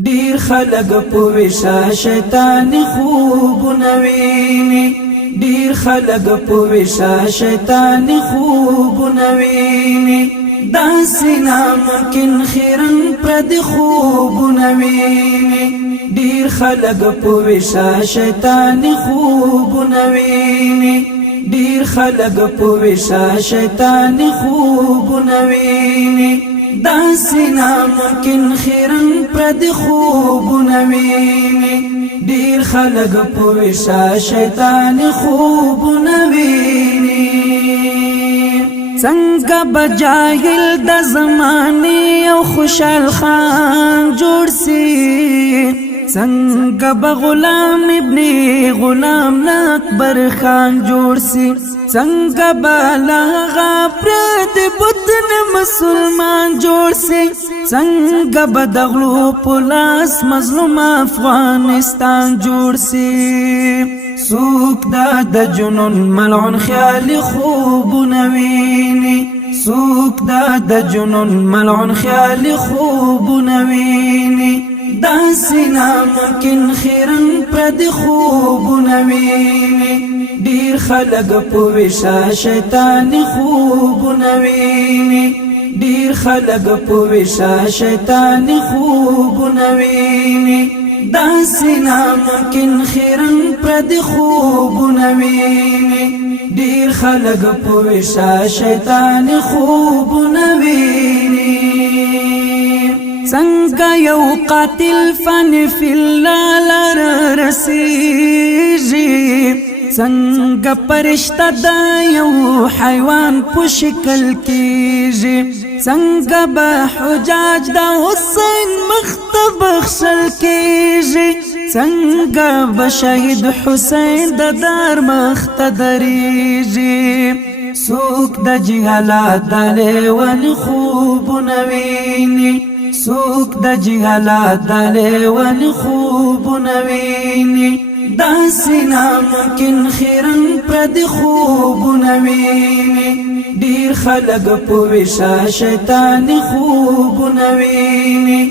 ډیر خلق په وشا شیطان خوبونه ویني ډیر خلق په وشا شیطان خوبونه ویني داسې ناممکن خیرن پر د خوبونه ویني ډیر خلق په وشا شیطان خوبونه ویني ډیر خلق په وشا شیطان خوبونه ویني داسې ناممکن خیرن پر د خوبونه ویني ډیر خلق په وشا شیطان خوبونه ویني څنګه بجاهل د زمانه او خوشحال خان جوړ سي څنګه بغلام ابن غلام اکبر خان جوړ سي څنګه بلغه پرد بطن مسلمان جوړ سي څنګه بدغلو پولاس مظلوم افغانستان جوړ سي سوک د جنون ملعون خیال خوبونه ویني سوک د جنون ملعون خیال خوبونه ویني داسې ناممکن خیرن پر د خوبونه ویني ډیر خلق په وشا شیطان خوبونه ویني ډیر خلق په وشا شیطان خوبونه ویني داسې ناممکن خیرن پر د خوبونه ویني ډیر خلق په وشا شیطان خوبونه ویني څنګه یو قاتل فن فی الله لار رسیږي څنګه پرشتہ د یو حیوان په شکل کېږي څنګه به حجاج د حسین مختب بخښل کېږي څنګه به شهید حسین د دار مخته درېږي څوک د جهالت د لیوني خوبونه ویني څوک د جهالت د لیوني خوبونه ویني داسې ناممکن خیرن پر د خوبونه ویني ډیر خلق په وشا شیطان خوبونه ویني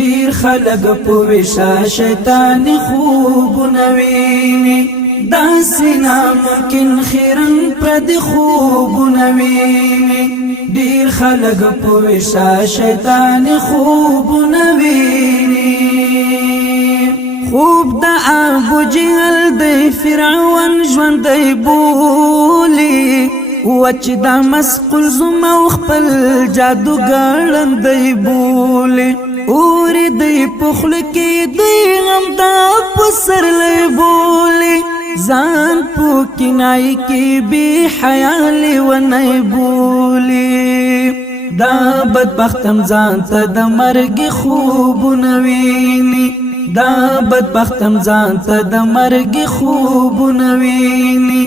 ډیر خلق په وشا شیطان خوبونه ویني داسې ناممکن خیرن پر د خوبونه ویني ډیر خلق په وشا شیطان خوبونه ویني خوب د ابو جهل د فرعون ژوند بولی وچ د مسقل زما خپل جادو ګړندې بولی اور دې پخل کې دې غم د پسرلې بولی ځان په کنای کې به حیال و نه بولی دا بدبختم ځان ته د مرګ خوبونه ویني دا بدبختم ځان ته د مرګ خوبونه ویني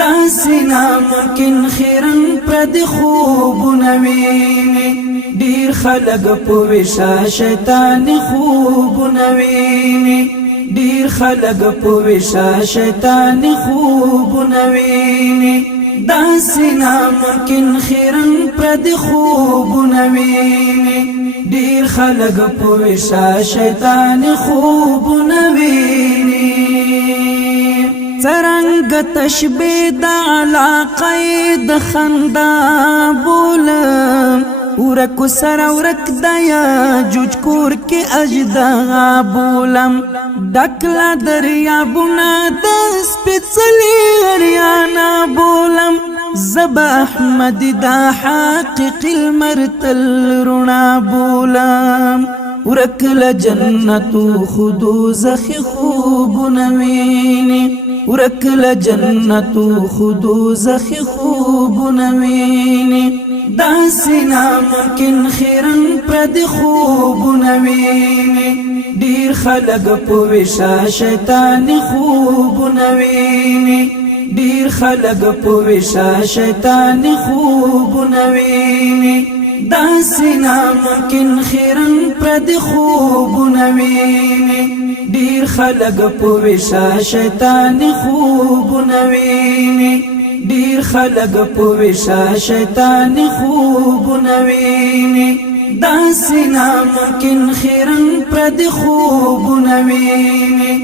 داسې ناممکن خیرن پر د خوبونه ویني ډیر خلق په وشا شیطان خوبونه ویني ډیر خلق په وشا شیطان خوبونه ویني داسې ناممکن خیرن پر د خوبونه ویني ډیر خلق په وشا شیطان خوبونه ویني څرنګه تشبیه د علاقه د خندا بولم ورکو سره ورک د یاجوج کور کې اجدا بولم ډکلا دریابونه د سپېڅلي اریانا بولم زب احمد دا حقیق المرتل رڼا بولم ورکل جنتو خودو زخی خوبونه ویني ورکل جنتو خودو زخی خوبونه ویني داسې ناممکن خیرن پر د خوبونه ویني ډیر خلق په وشا شیطان خوبونه ویني ډیر خلق په وشا شیطان خوبونه ویني داسې ناممکن خیرن پر د خوبونه ویني ډیر خلق په وشا شیطان خوبونه ویني ډیر خلق په وشا شیطان خوبونه ویني داسنا ممکن خیرن پرد خوب نوینی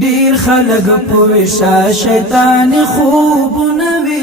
دیر خلق پوشا شیطان خوب نوینی